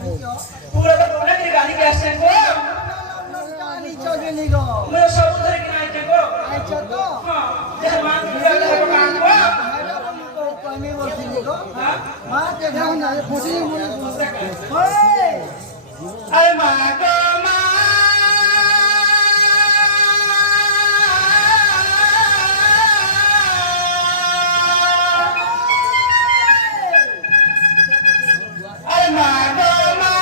पूरा तो बोले तेरी गाड़ी के स्टैंड को गाड़ी चलेगी गो मैं सब उधर की नाइट को अच्छा तो हां जब मान पूरा का काम को को कमी बोलती गो हां मां के ध्यान ना खुशी बोली ओए अरे मां को मां अरे मां को मां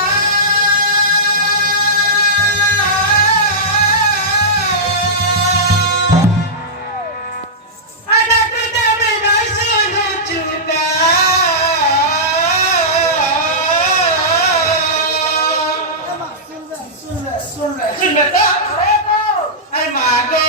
सुन बेटा अरे माँ गो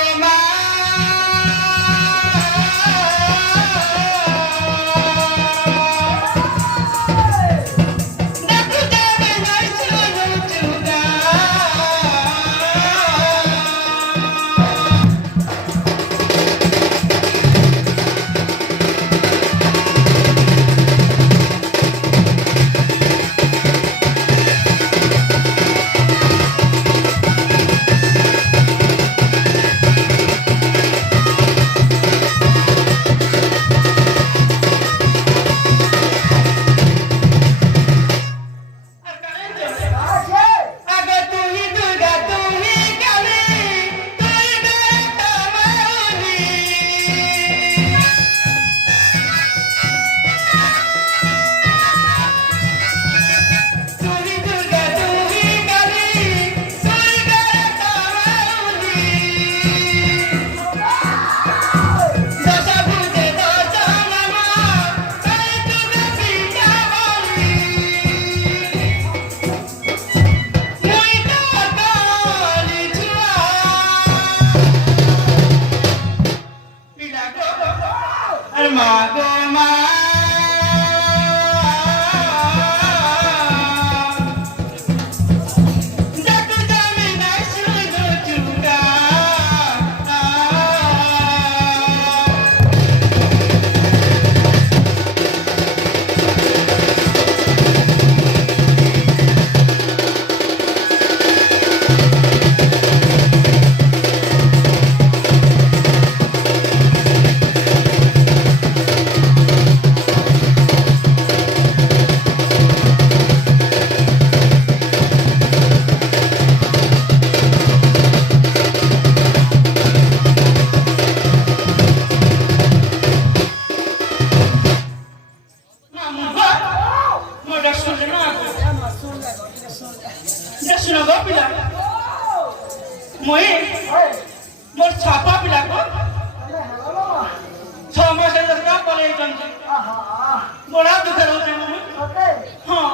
माँ मोर छापा पिला को 6 मास से दस का पले जन बड़ा दुख होते मुझे हां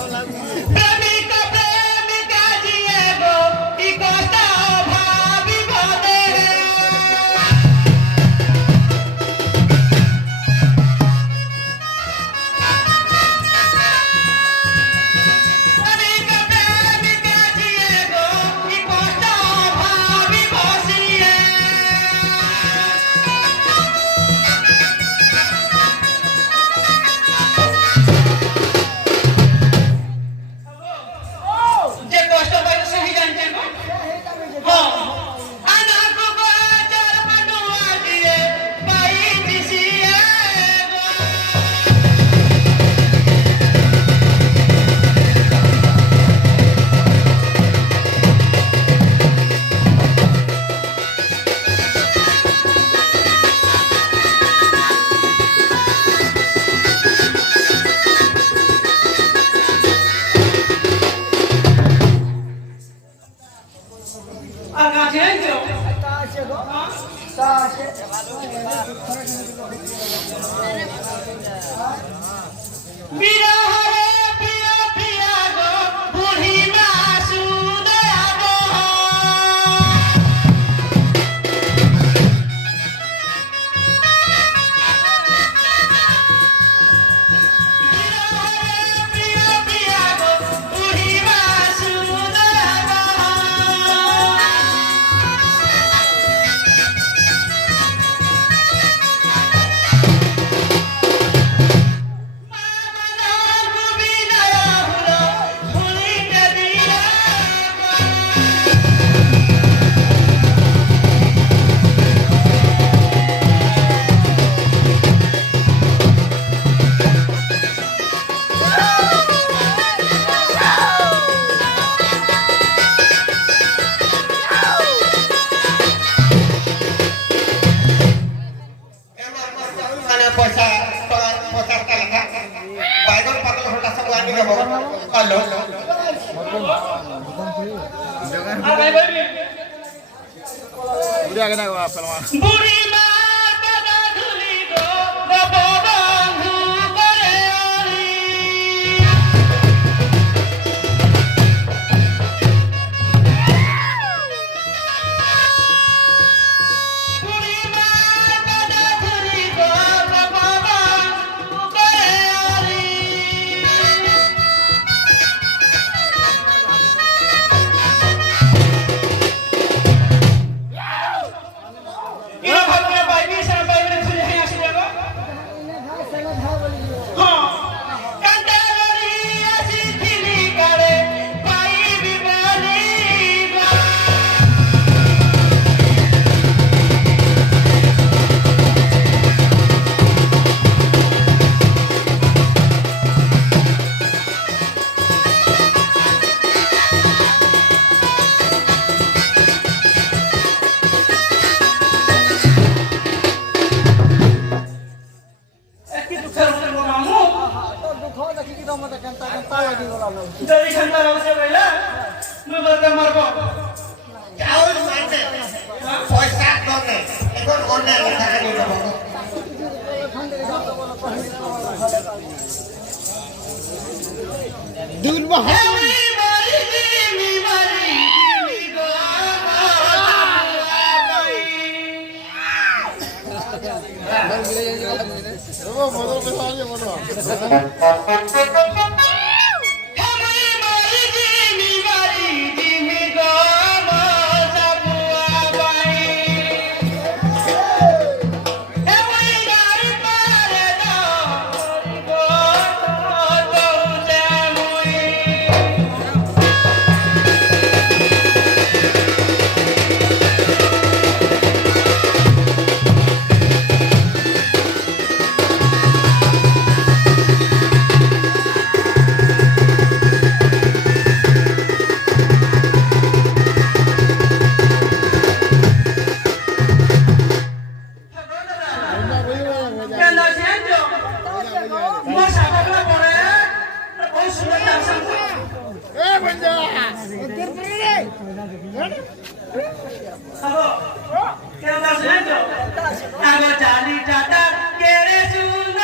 प्रेमिका प्रेमिका जिए गो ई कष्ट भावी भदे प्रेमिका प्रेमिका जिए गो ई कष्ट भावी भसिए जे कष्ट पाई सही जानते हो हां आना को बाजार बनवा दिए पाई दिसिए आगा जेंजो बिरह रे पिया पिया गो बूढ़ी मासू दया गो पिया पिया गो बूढ़ी मासू दया गो बुढ़ी माँ बड़ा धुली गो बबो बंधु करे ओली बुढ़ी माँ बड़ा धुली गो बबो बंधु करे ओली इनो भगवान बाइबल से बाइबल खुले हैं आसी जगह हां कंटेलरी आसी थिली करे पाई बिबानी गो जरी घंटा रहो से पहले मैं बता मारबो चाउल मारते पैसा दोने এখন অন্য লেখা করে দেব দুর্বা हे मारी गो Agora, Charlie, Tata, queres un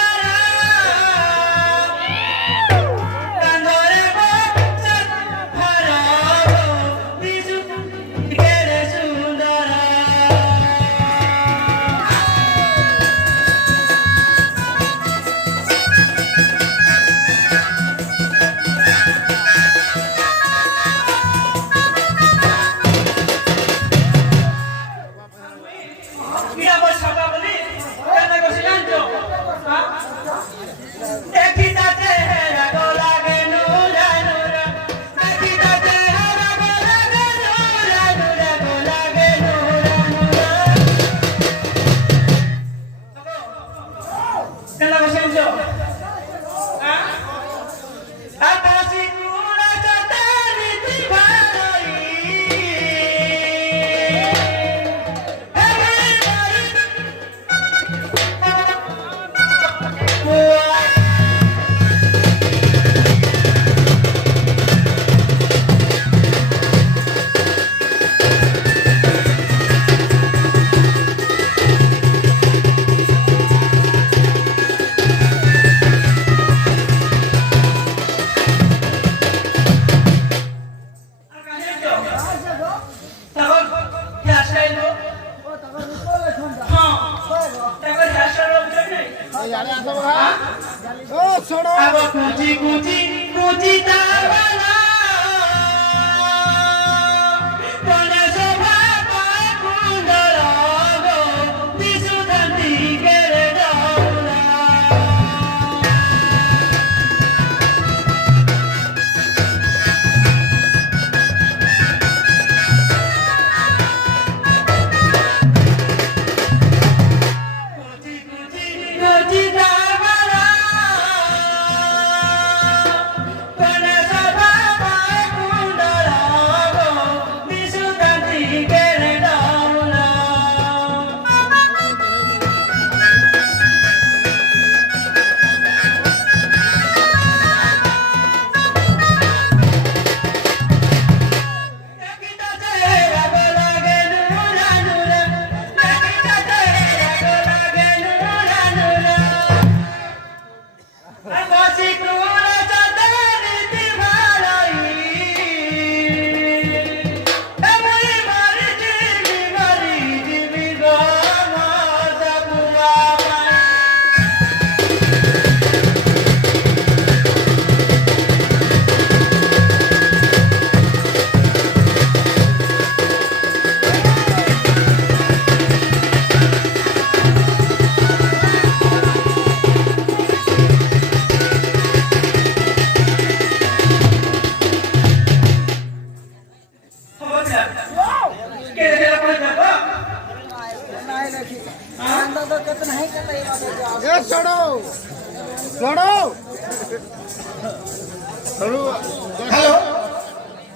hello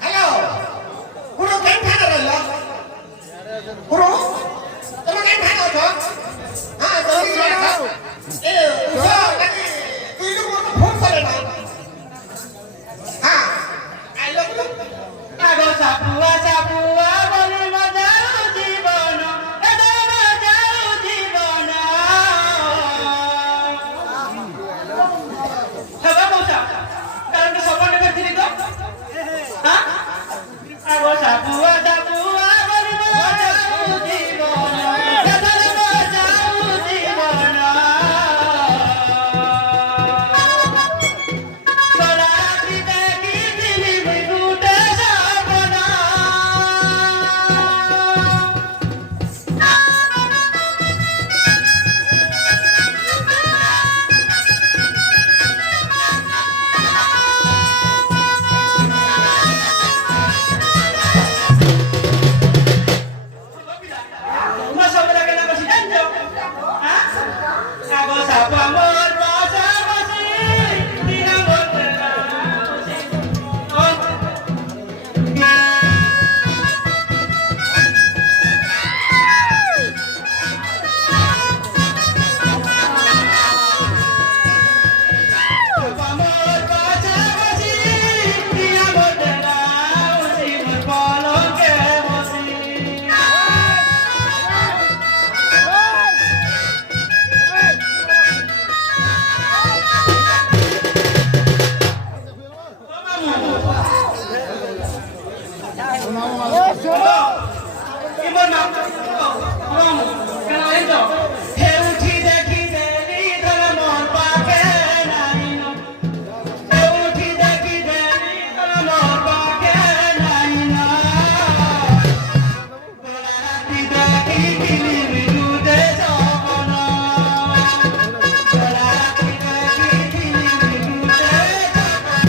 hello गुरु केम खाना रहल गुरु तुम केम खाना हो हां जल्दी ए उसा लगी इलु को तो फोन करे ना हां आई लव यू आगो सापुआ सापुआ बोली मजाऊ जीवन एदा मजाऊ जीवन हवा मौसा कारण के सबने करथिली तो हां आगो सापुआ सापुआ बोली मजाऊ जीवन एदा मजाऊ जीवन सोला पिता की दिली में टूटे सपना Masa berlaga na si Danjo? Ha? Ako sa pamor mo sa masi, di na mo pamor mo sa masi, di na mo si magpalong ke masi. Ibon na. Rom. Kanain to. Heuti dekhi deli dalamon pake naino. Heuti dekhi deli dalamon pake naino. Bolati dekhi dili milude sokono. Bolati dekhi dili milude sokono.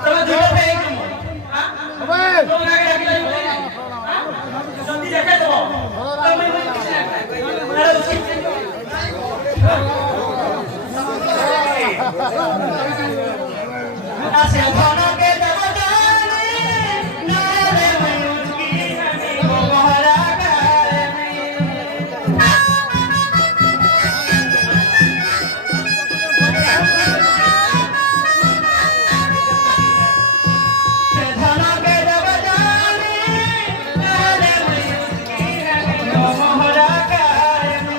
Kalau jodoh baik kamu, ha? Kau nak lagi lagi ni, ha? Nanti jaga tu. Kamu ini kisah apa? Ada usit. Asyik khana ke dawani, nare mayuski hani mohara karni. धना के दबजानी नाले मयूकी हनी मोहरा करनी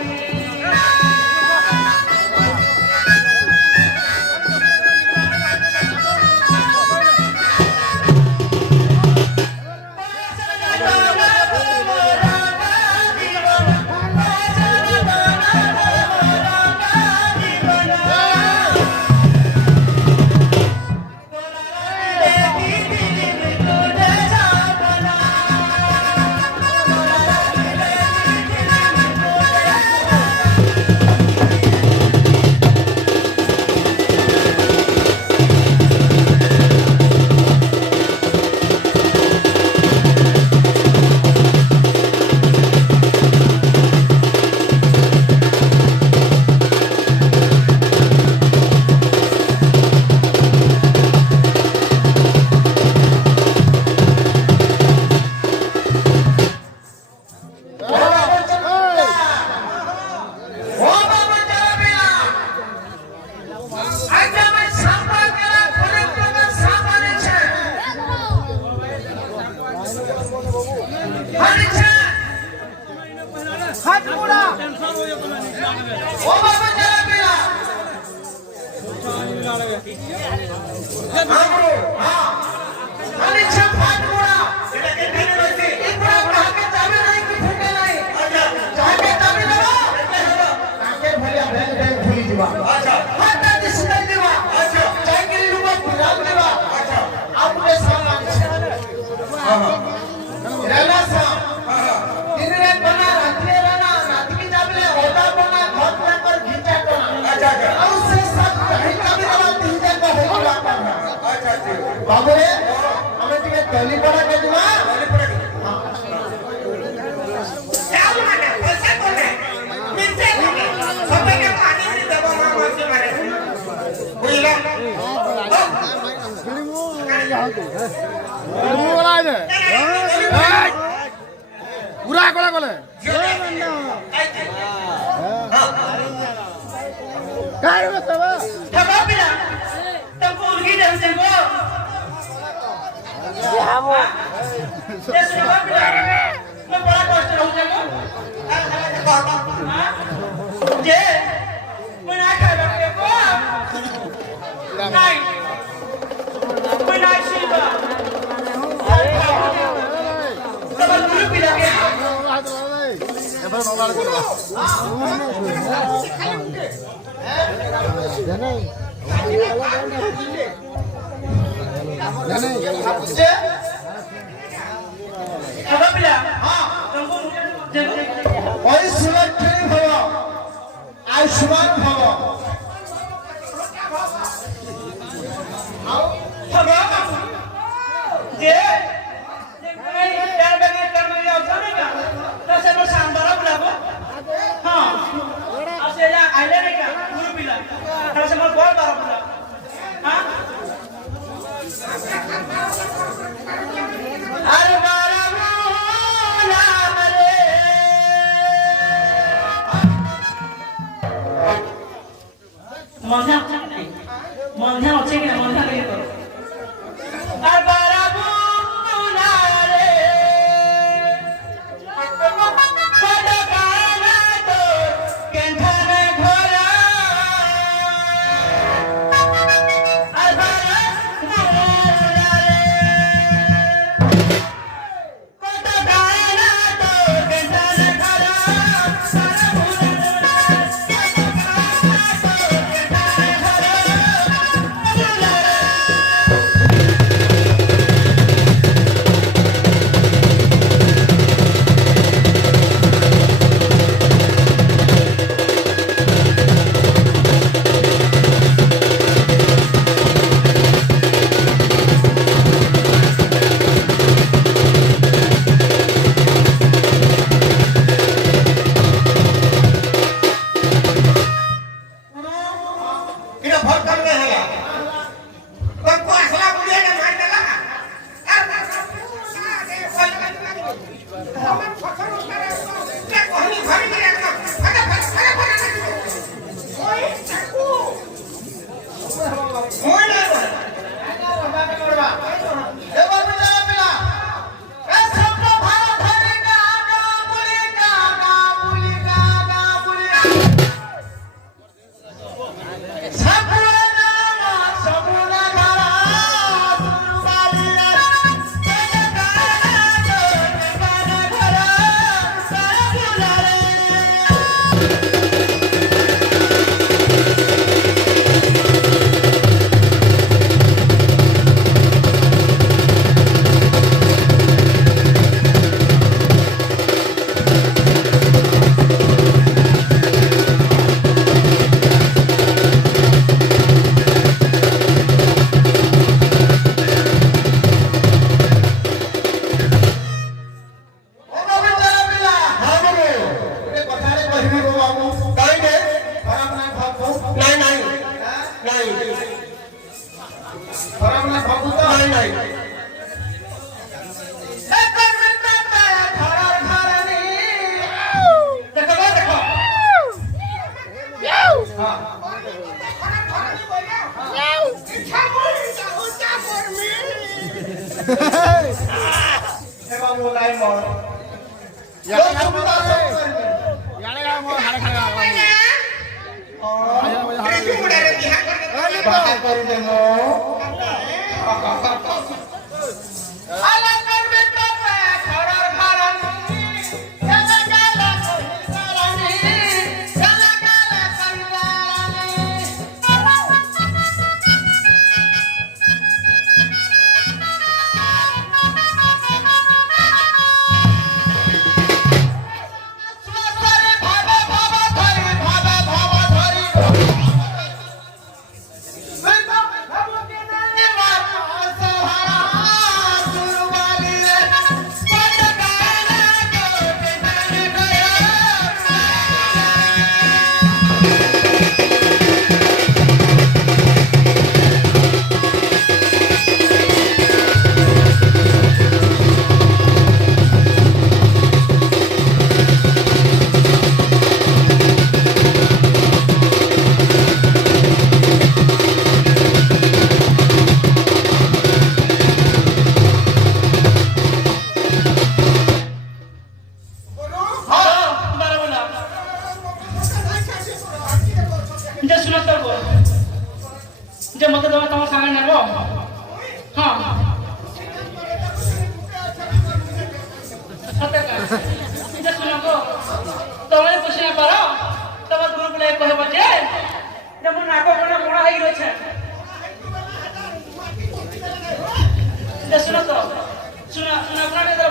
अच्छा बाबूरे हमें टिके तली पड़ा के दिमा तली पड़ा के चाल माने पैसा कोने मिर्चे कोने सबे के पानी में देबो मां मासी मारे बुझला पूरा कोला कोले काय रे सब ठगा पिला तुमको उनकी ढंग से को हमो ये ठगा पिला मैं बड़ा कष्ट रहूं जगो जे मैं ना खाए बैठे को नहीं मैं ना शिवा सब दूर पिला के এবার মোবাইল করো জানাই জানাই ठगा पिला हां तुमको ওই সুলক্ষণী ভব আয়ুষ্মান ভব ठगा जे यार बगे कर में आओ जाने का तसे पर शानदार बुलाबो हां असे या आइले नहीं का गुरु पिला तसे पर बहुत बार बुला हां अरे बारा बोला रे मंझा अच्छे कि मंझा लगे तो अरे बारा बोला रे बड़ा गाना तो केंथा में घोरा अरे बारा बोला रे बड़ा गाना तो केंथा में घोरा सारा बोला इना भर करने है तुमको असला बुढ़िया ने मार देला अरे हमें फसर उतारे क्या कहनी भरी में एकदम अरे ओए चाकू ओए ना बाबा करवा ए बाबू जा पिला ए सब भारत धरे गाना बोली गाना बोली गाना बोली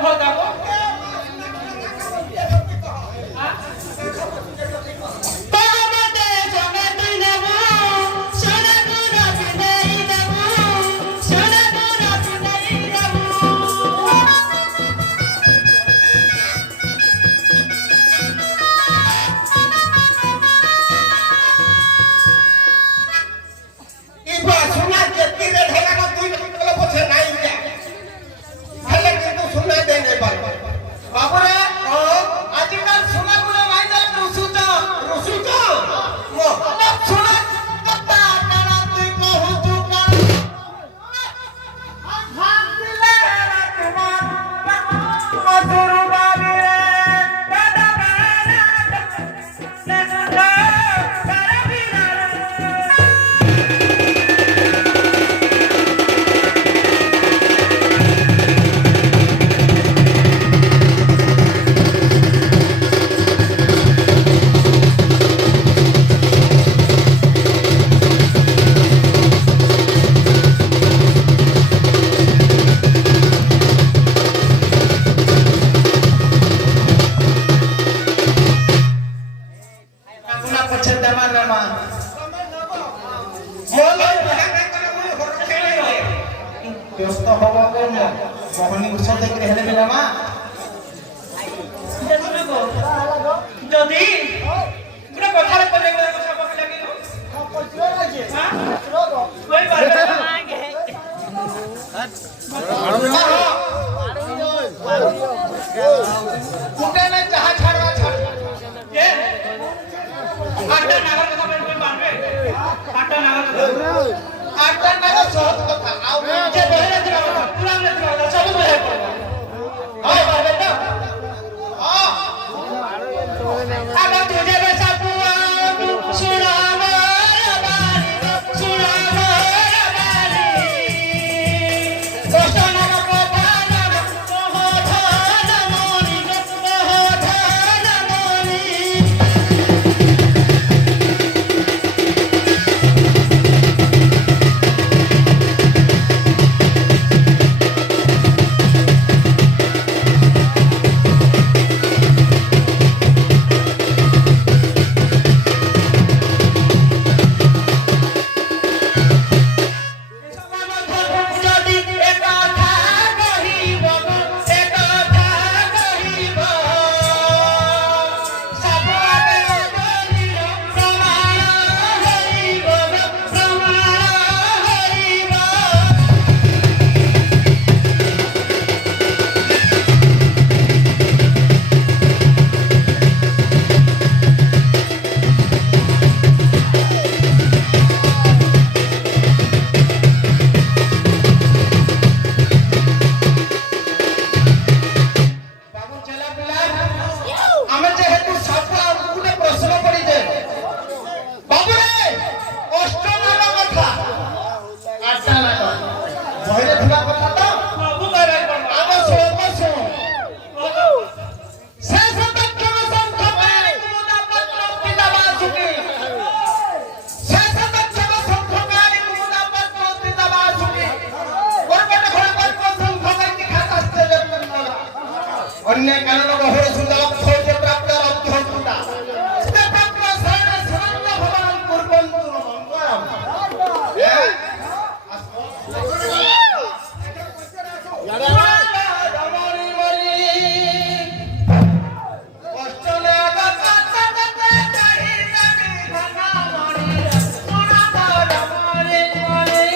ଭଲ କାମ ଇବା ସୁନା ଯେତିରେ ଢେଲାକ ଦୁଇ କିଲୋ ପଛେ ନାଇଁ ଯା ହେଲେ କିନ୍ତୁ ସୁନା ଦେଇ ନେଇ ପାରେ ବାବୁରେ ଆଜିକାଲ ସୁନା ଗୁলো ମାଇଦା ରୁସୁଚ ମୋ ସୁନା କଥା କାଣା ତୁଇ କହୁଛୁ ଭାଙ୍ଗିଲେ ତୁମ ମଧୁର ବାବିରେ ଦାଦା Kuna pochet dama nama. Molo bahana kana mui hor khele hoy. Byosto hobo ko mo. Mohoni uso dekre hele bela ma. যদি পুরো কথারে বলে গেলে কথা বলতে লাগিল হ্যাঁ কই পারবে कुटे ने जहां छाड़वा छाड़ ये आटा नागर কথা বলে কই পারবে आटा नागर आटा नगर सहत कथा आउ যে বলে দিবা পুরা রে দিবা সব বলে हाय बाबे ना हां आगा तुझे बेसा पुआ सुना मोरा बारी सुना मोरा बारी कष्ट नागा पताना मोह धन मनी मोह धन मनी যদি এটা কথা কহিব এটা কথা কহিব সবাকে বলিল প্রমাণ হইব প্রমাণ হইব बाबू चला पिला हमें जेहेतु साफा गुने प्रश्न पड़ी जे बाबू रे अष्ट नाग कथा आठटा नाग बहिरे थिबा कथा तो प्रभु कहबार पड़बा आगे सुन से सतक्षण संखकारि कुमुदा पत्र पिता बासुकी से सतक्षण संखकारि कुमुदा पत्र पिता बासुकी कोरबट खड़ा पत्र संखकारि की खाता से अन्य कारण बहर सुंदर खोज प्राप्त रक्त होता स्ते प्राप्त शरण शरण भगवान कुर्बन्तु मंगलम रमणी मरी कष्ट लागा काटा काटा कहि नबी धना मरी सोना रमणी मरी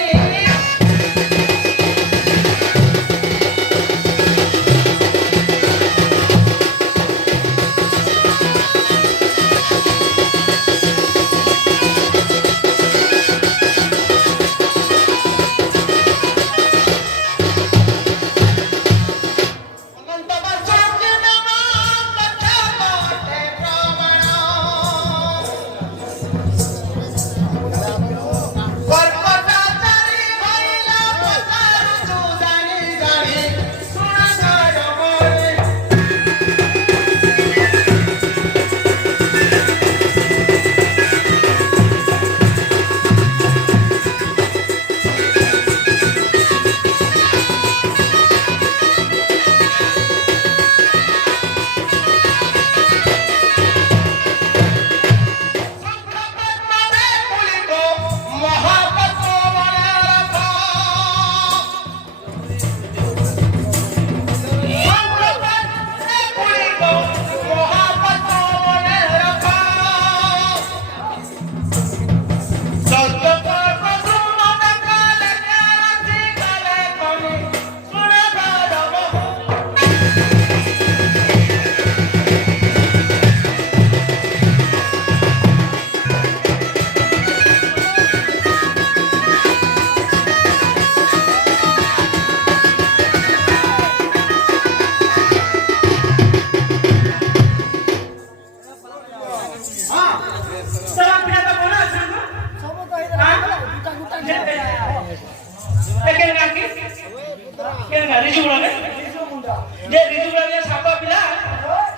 ऋतु राजा सापा पिला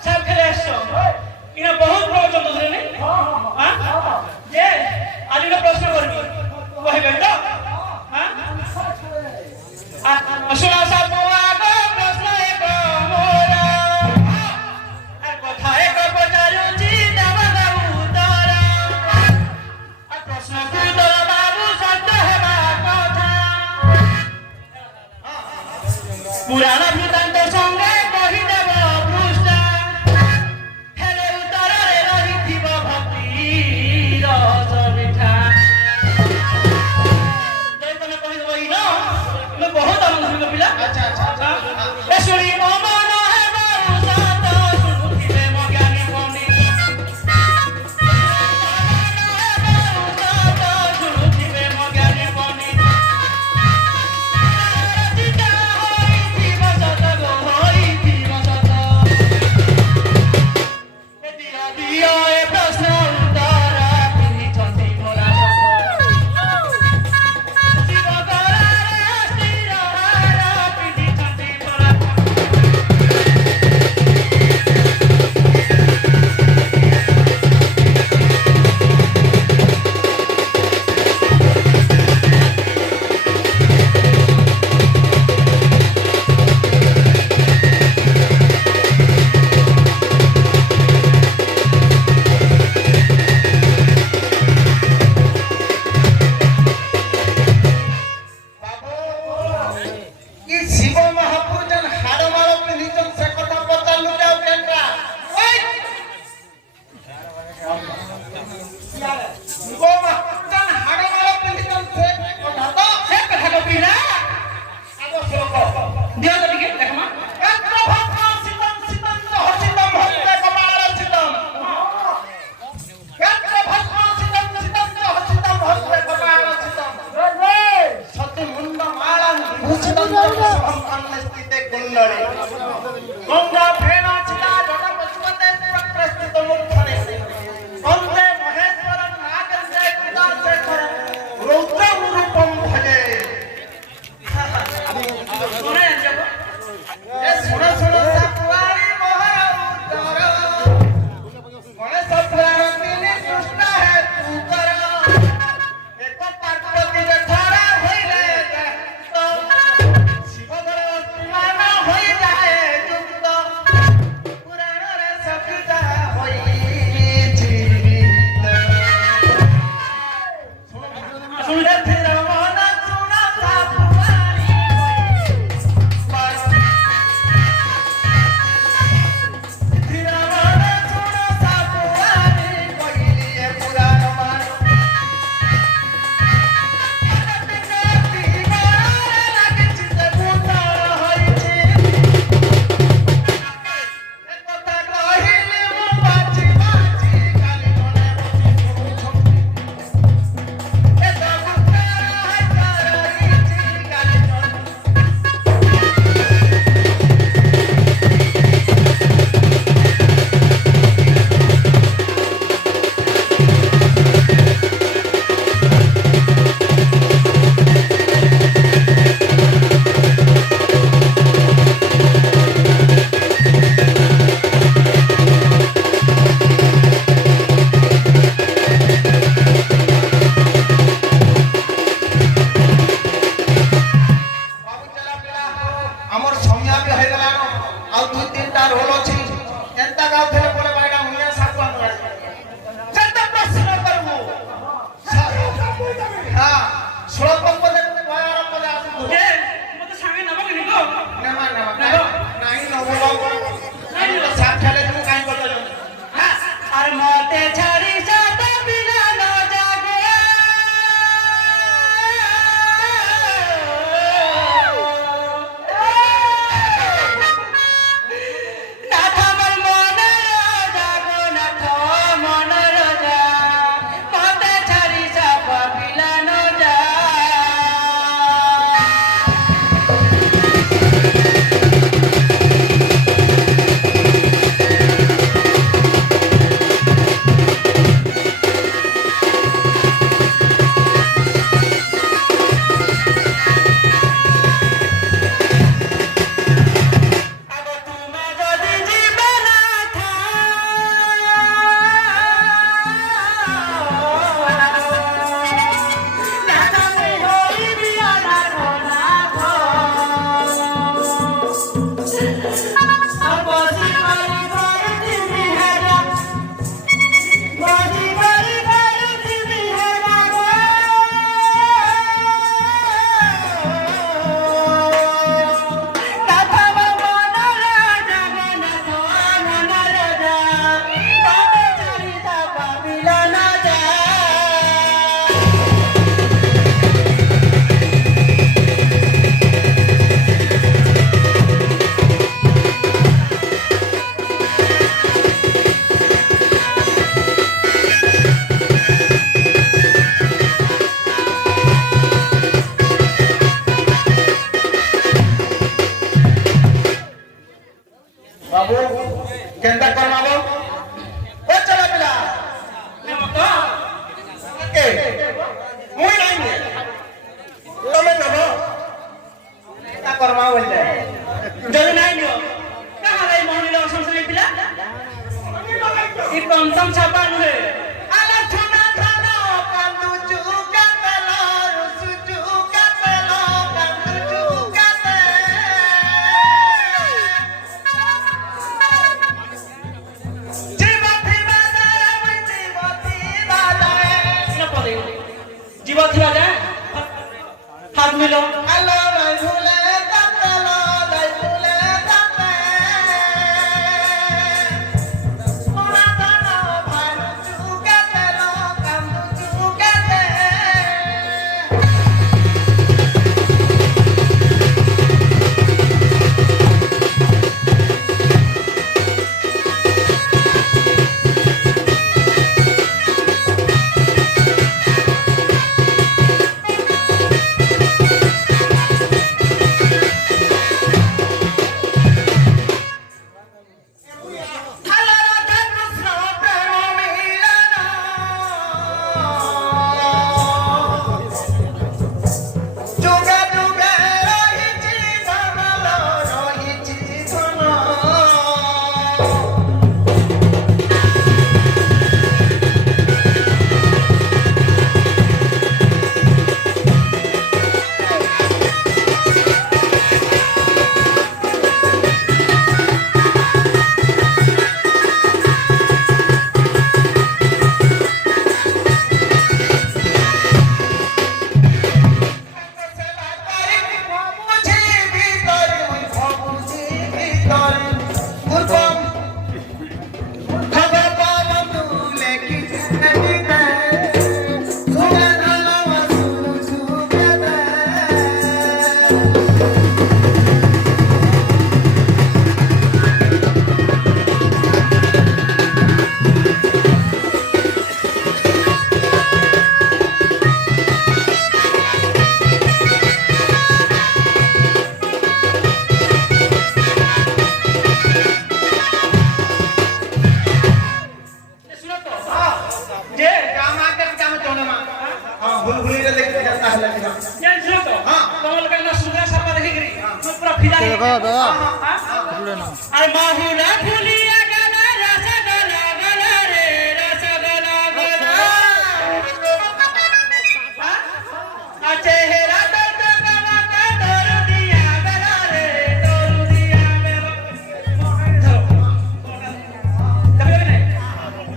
सब खेले आसो इना बहुत प्रवचन दोसरे ने हां जे आज इना प्रश्न करबी कहबे तो हां सुना सापवा को प्रश्न एक मोरा আর কথা এক পচারুছি দেব উত্তর আর প্রশ্ন উত্তর বাবু সত্য হেবা কথা পুরাণ বৃত্তান্ত সঙ্গে কহিদেব পৃষ্ঠা হেলে উত্তরে রহিথিব ভক্তির রস মিঠা যদি তুমি কহিদেব ইন তুমি বহুত আনন্দ পিলা আচ্ছা আচ্ছা এ শুনি মন হেব সত শুনুথিবে ম জ্ঞানী পণ্ডিত সত শুনুথিবে ম জ্ঞানী পণ্ডিত চিতা হইথিব সত গো হইথিব সত এ দিয় দিয় এ প্রশ্ন উত্তর পিঁধিছন্তি মোরা শিব করারে অস্থির হার পিঁধিছন্তি মোরা কি শিব মহাপুর যেন হাড়মাଳ পিঁধিছন সে কথা পচারলু যাও কেনরা শিব মহাপুর যেন হাড়মাଳ পিঁধিছন সে কথা তো সে কথা কবি না আবশ্যক দিও তো টিকে দেখমা এত্র ভক্ত শীতম শীতম হসিতম হস্তে কপাল শীতম এত্র ভক্ত শীতম শীতম হসিতম হস্তে কপাল শীতম সতি মুন্ড মালান ভূষিতম সহম অন্নস্থিতে কুণ্ডলে গঙ্গা ফেনা চিলা জট পশুপতে প্রস্তুত মুখনে বন্দে মহেশ্বরম নাগেন্দ্রে কৃতাশেখর রৌদ্রম রূপম ভজে শুনে যাব এ শোনো শোনো সাপুয়ারি মহাউত্তর গণেশ প্রাণ তিনি কৃষ্ণ হে তু কর এক পার্বতী রে ধরা হইলে শিবধর অস্তিমান হই যায় যুক্ত পুরাণরে সবিতা হই জীবিত শুনে ফির মন শুনা সাপুয়ারি আমার সময় বি হয়ে গেল আর দুই তিনটা রোল আছে এন্তা গাউথলে পরে বাইরা মুইয়া সাকুয়া নড়া যেটা প্রশ্ন করব হ্যাঁ শ্লোক পদে কয়ার পদে আসু যে মতে সাঙ্গে নব কি নিকো নেমা নাই নবল নাই সাত খেলে তুমি কাই করতে হ্যাঁ আর মতে ছাড়ি সত বিনা ন জাগে নাথ আমার মনে জাগো নাথ মনের যা মতে ছাড়ি সব বিনা ন যা बाबू केंता करमाबो ओ चला पिला मैं मतो के मुई नहीं तमे नबो केंता करमाबो बोलले जब नहीं हो कहाँ लाई मोहनी लोग समझने पिला ये पंचम छापा नुहे आला छुना छाना कांदू चुका तलो रुसु चुका तलो कांदू चुका ते जीवती बाजाए मुई जीवती बाजाए न पदे जीवा थी बाजा हाथ मिलो आलो लाई भूले ततलो लाई भूले तते मोरा तलो भानु चुका तलो कांदू चुका ते Hello, Radha Krishna, prema milana. Juga juga rohichi dhamalo, rohichi dhano. सुनो तो जे ये सुनो तो कमल का ना सुना छापा देखी गिरी मैं पूरा फिदा ही देखो तो अरे माहुला फुलिया गला रसगला गला रे रसगला गला आ चेहरा दर्द गला का दर दिया गला रे दर दिया गला कभी नहीं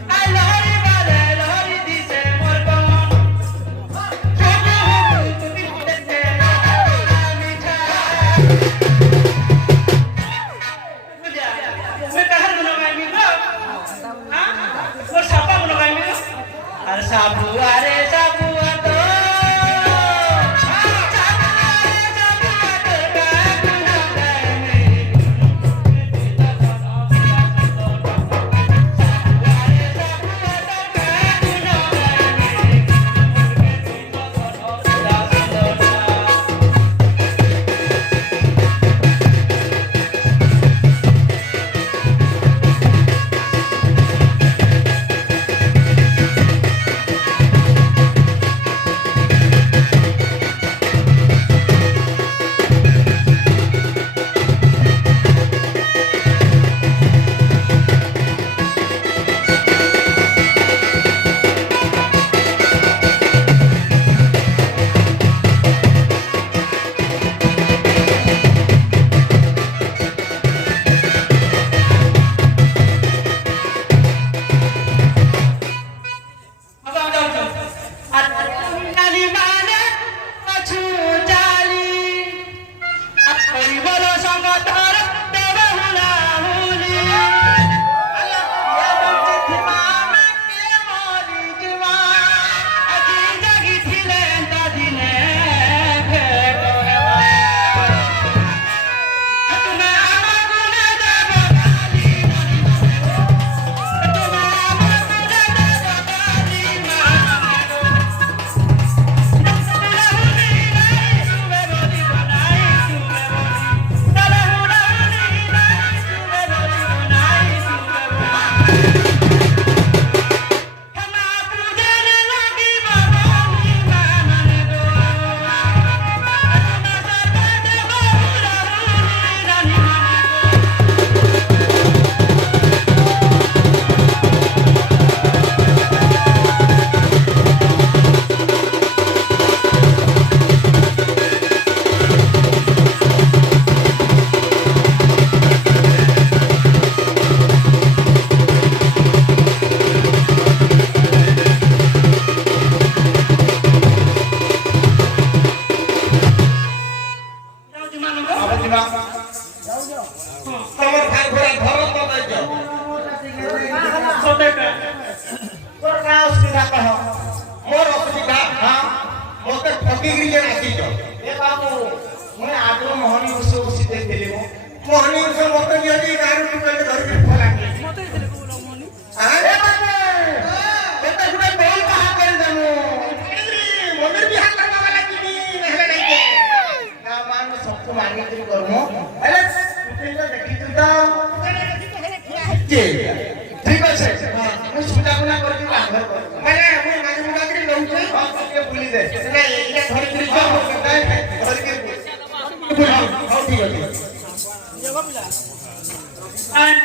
आ लहरी वाले लहरी दिसे मोर कमल छोटे हो तू दिखते मीठा मैं कहर बनवाई मी तो हां और सापा बनवाई मी अरे साबु अरे साबु तो ଠକି ଗିରି ଯେ ଆସିଛ ଏ ବାବୁ ମୁଁ ଆଗରୁ ମୋହନୀ ବସି ବସି ଦେଖିଥିଲି ମୁଁ ମୋହନୀ ଉଷ ମତେ ନିଅନ୍ତି ଗାଁରୁ ଟୁକେଲେ ଧରିକି ଫଲାନ୍ତି ଏ ବାବୁ କେତେ ଗୁଡେ ବେଲ ବାହା କରିଦେମୁ ମନ୍ଦିର ବିହାର କରିବା ବାଲା କିନି ନହେଲେ ନାଇଁ କେ ନା ମାନ ସବୁ ମାନିକିରି କରମୁ ହେଲେ ଟୁକେଲ ଦେଖିଛୁ ତ ଯେ ଠିକ ଅଛି ମୁଁ ସୁଧା ଗୁଣା କରିକି ବାହାଘର କରିବି ମାନେ ମୁଁ ମାଝି ମୁଣ୍ଡା କରି ରହୁଛି ହଁ ଟିକେ ବୁଲି ଦେ ନା ଏଇଟା ଧରିକି ଧରିକି ହଉ ଠିକ ଅଛି And